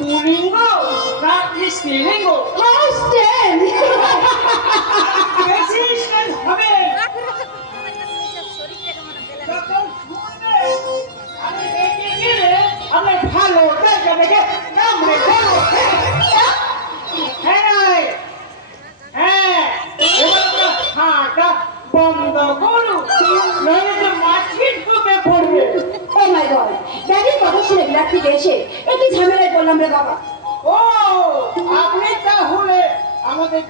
পুলিঙ্গ না স্ত্রীলিঙ্গ হাসছেন বেশি স্টেজ হবে যখন শুনবে আমি এগিয়ে গেলে আমি ভালো জায়গা থেকে কামড়ে দেবো থেকে এসে একই ঝামেলায় বললাম রে বাবা। ও আপনি তাহলে আমাদের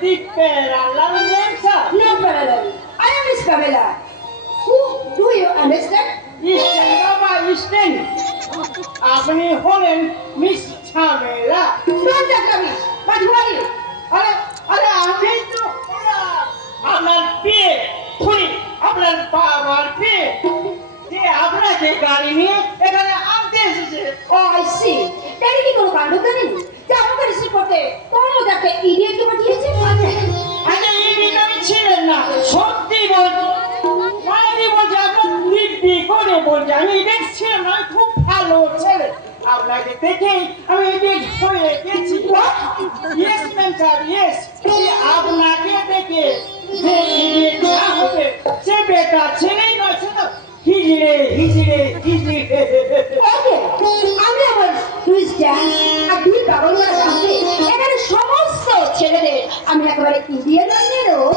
টিপের আল্লাহ নেমসা no parallel I am miss Pamela who do you understand ইস্টেন বাবা ইস্টেন আপনি হলেন মিস ঝামেলা। Don't touch me but who আর আরে আমি তো আপনার বিয়ে খুনি আপনার বাবার বিয়ে। যে আপনাকে গাড়ি নিয়ে এখানে আনতে এসেছে ও আই সি ড্যাডি কি কোনো কাণ্ড করেনি যে আমাকে রিসিভ করতে মধ্যে একটা ইডিয়েটকে পাঠিয়েছে? আরে এই বিকারি ছিলেন না সত্যি বলছি মায়েরই বলছে আপনার দিব্যি করে বলছে আমি দেখছিলাম না আমি খুব ভালো ছেলে। আপনাকে দেখেই আমি এদিক হয়ে গেছি। Yes ma'am sir yes আমি একেবারে ইন্ডিয়ান বানিয়ে দেবো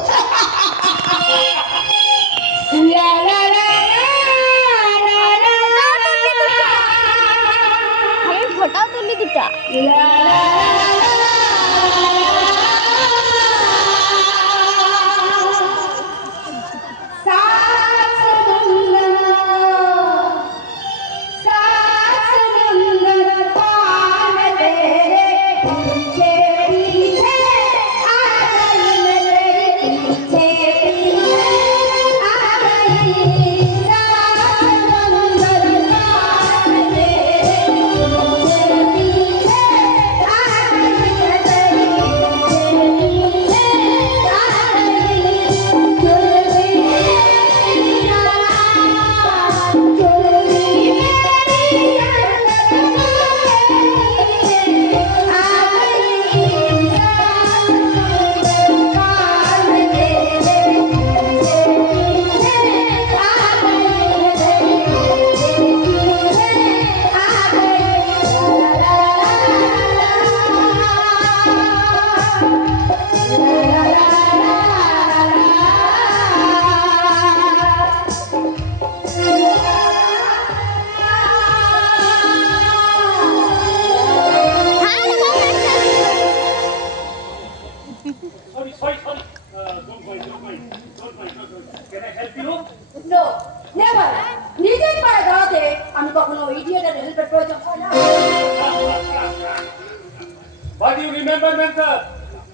লা লা লা লা লা লা আরে ফটাও তুললি দুটা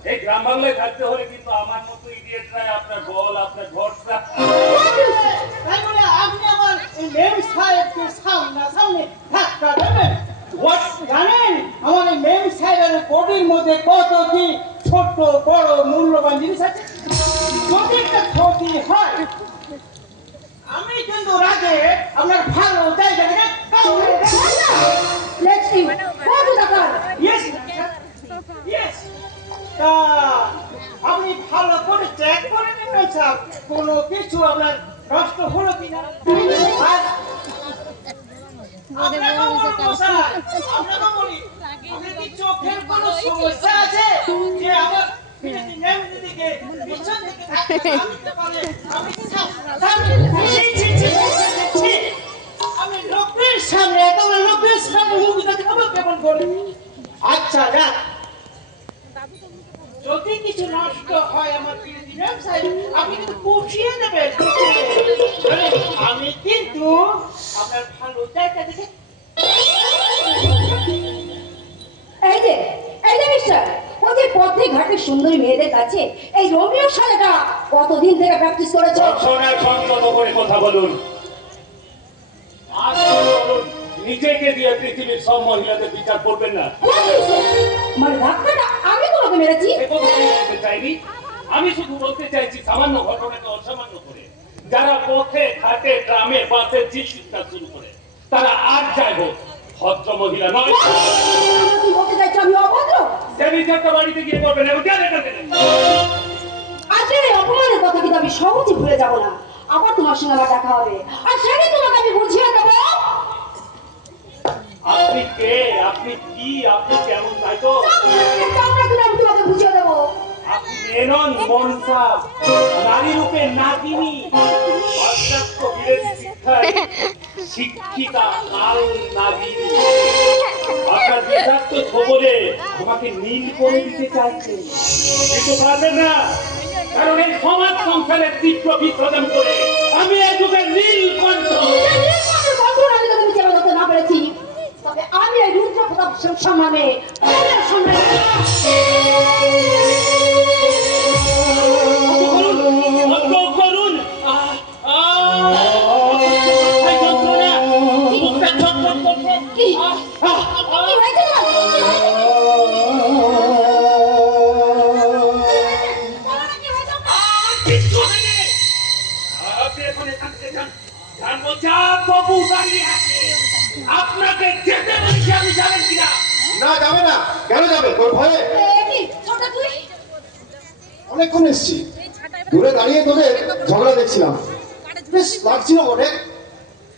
এই গ্রাম বাংলায় থাকতে হলে কিন্তু আমার মতো ইডিয়েটরাই আপনার বল আপনার ভরসা। তাই বলে আপনি আমার মেম সাহেবকে সামনা ধাক্কা দেবেন। জানেন আমার এই মেম সাহেবের বডির মধ্যে কত কি ছোট বড় মূল্যবান জিনিস আছে? যদি একটা ক্ষতি হয়। আমি কিন্তু রাগে আপনার ভালো জায়গা থেকে তা আপনি ভালো করে চেক করে নেবেন স্যার কোনো কিছু আপনার নষ্ট হলো কিনা? আর বলব স্যার, বলি, কি চোখের সমস্যা আছে? যে আমার আমি লোকের সামনে এত লোকের সামনে কেমন করে? আচ্ছা যাক। যদি কিছু নষ্ট হয় আমার বিরোধী ব্যবসায় আপনি কিন্তু পুষিয়ে মানে আমি কিন্তু আপনার ভালো জায়গা দেখে এই যে এই যে মিস্টার ওদের পথে ঘাটে সুন্দরী মেয়েদের কাছে এই রোমিও শালাটা কতদিন থেকে প্র্যাকটিস করেছে? দর্শনের সংযত করে কথা বলুন। আজ নিজেকে দিয়ে পৃথিবীর সব মহিলাদের বিচার করবেন না? মানে ধাক্কাটা আমি তোমাকে মেরেছি আমি শুধু বলতে চাইছি সামান্য ঘটনাকে অসামান্য করে। যারা পথে ঘাটে গ্রামে বাসে শিক্ষা শুরু করে তারা আর যাই হোক ভদ্র মহিলা নয়। তুই বলতে চাইছো আমি অভদ্র? সেমি একটা বাড়িতে গিয়ে করবেন এবং কেন এটা দেবেন? আজকের এই অপমানের কথা কিন্তু আমি সহজে ভুলে যাব না। আবার তোমার সঙ্গে আমার দেখা হবে। আর সেটাই তোমাকে আমি বুঝিয়ে দেবো আপনি কে? আপনি কি? আপনি কেমন? তাই তো? আমরা তোমাকে বুঝিয়ে দেবো। আপনি মেনন মনসা নারী রূপে নাগিনী পাশ্চাত্য বিরোধী শিক্ষায় শিক্ষিতা লাল নাগিনী। আপনার বিষাক্ত খবরে আমাকে নীল করে দিতে চাইছেন কিন্তু পারবেন না কারণ এই সমাজ সংসারের তীব্র বিসর্জন করে আমি এই যুগের নীল কণ্ঠ আমার বন্ধুরা আমি তোকে বিচার করতে না পেরেছি আমি এই রুদ্র প্রতাপ সম্মানে তোমাদের সম্মানে করুন বন্ধ করুন আহ, আহ, কোথায় যন্ত্রণা? বুকটা ছটফট করছে। কি আহ, আহ, আহ। কি হয়েছে তোমার কি হয়েছে কিচ্ছু হয়নি। আপনি এখন এখান থেকে যান। যান বলছি, আর বাবু দাঁড়িয়ে আছে। আপনাকে যেতে বলছি আমি যাবেন কিনা? না যাবে না। কেন যাবে? তোর ভয়ে? এ ছোট তুই? অনেকক্ষণ এসছি। দূরে দাঁড়িয়ে তোদের ঝগড়া দেখছিলাম। বেশ লাগছিল বটে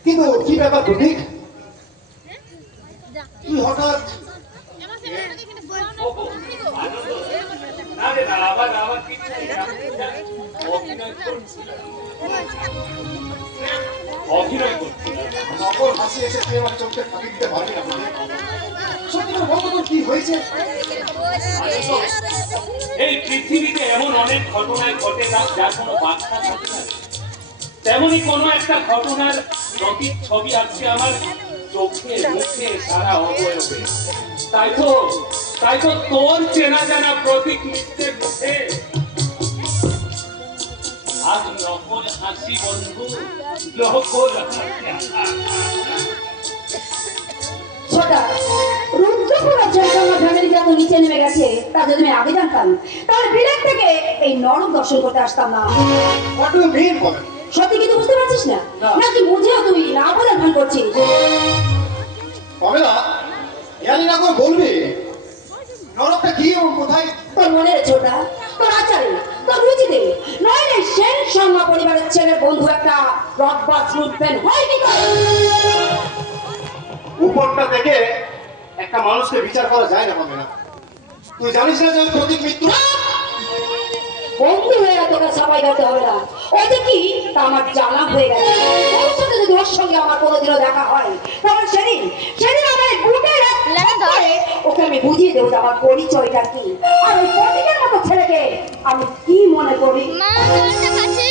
কিন্তু কি ব্যাপার প্রতীক তুই হঠাৎ? আবার আবার অভিনয় করছিলাম। নকল হাসি এসে তুই আমার চোখে ফাঁকি দিতে পারবি না সত্যি করে কি হয়েছে? এই পৃথিবীতে এমন অনেক ঘটনায় ঘটে না যার কোনো বার্তা না। তেমনই কোনো একটা ঘটনার প্রতীক ছবি আজকে আমার চোখে মুখে সারা অবয়বে। তাই তো তাই তো তোর চেনা জানা প্রতীক লিখতে মুখে আজ নকল হাসি বন্ধু নকল হাসি ছোটা রুদ্রপুরা জয়গঙ্গা ফ্যামিলি যত নিচে নেমে গেছে। তা যদি আমি আগে জানতাম তাহলে বিলেত থেকে এই নরক দর্শন করতে আসতাম না। হোয়াট ডু বলে সত্যি কিন্তু বুঝতে পারছিস না? না। নাকি বুঝেও তুই না ভান করছিস? কমলা জানি না করে বলবি? নরকটা কি কোথায়? তোর মনে রে ছোটা তোর আচারে রুচিতে নইলে সেন শর্মা পরিবারের ছেলে বন্ধু একটা লুটবেন হয় কি করে? উপরটা থেকে একটা মানুষকে বিচার করা যায় না কমলা তুই জানিস না যে প্রতীক মৃত্যু? বন্ধু হয়ে তোকে সবাই করতে হবে না। ওই যে কি? তা আমার জানা হয়ে গেছে। ভবিষ্যতে যদি ওর সঙ্গে আমার কোনোদিনও দেখা হয় তাহলে সেদিন সেদিন আমার বুকের এক লেমন দাও। করে ওকে আমি বুঝিয়ে দেবো আমার পরিচয়টা কি। আর ওই প্রতীকের মতো ছেলেকে আমি কি মনে করি? মা জলটা খাচ্ছি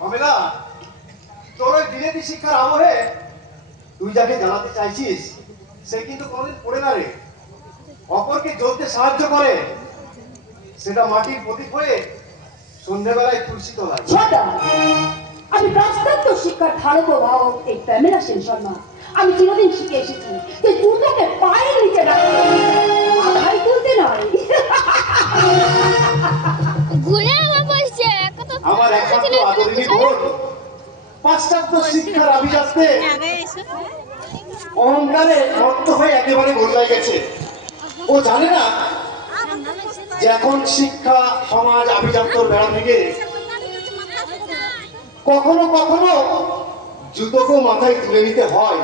কমলা তোর ওই বিলেতি শিক্ষার আবহে তুই যাকে জানাতে চাইছিস সে কিন্তু কোনোদিন পড়ে না রে। অপরকে জ্বলতে সাহায্য করে। সেটা মাটির প্রতীক হয়ে সন্ধ্যেবেলায় তুলসী তোলায় ছোট। আমি পাশ্চাত্য শিক্ষার ধারক ও ভাবক এই প্যামেলা সেন শর্মা। আমি চিরদিন শিখে এসেছি যে দুটোকে পায়ের নিচে রাখতে মাথায় তুলতে নয় ঘুরে আমার বসছে কত আমার একমাত্র আদরিনী বোন পাশ্চাত্য শিক্ষার আভিজাত্যে অহংকারে মত্ত হয়ে একেবারে বদলাই গেছে ও জানে না যে এখন শিক্ষা সমাজ আভিজাত্যর বেড়া থেকে কখনো কখনো জুতোকেও মাথায় তুলে নিতে হয়।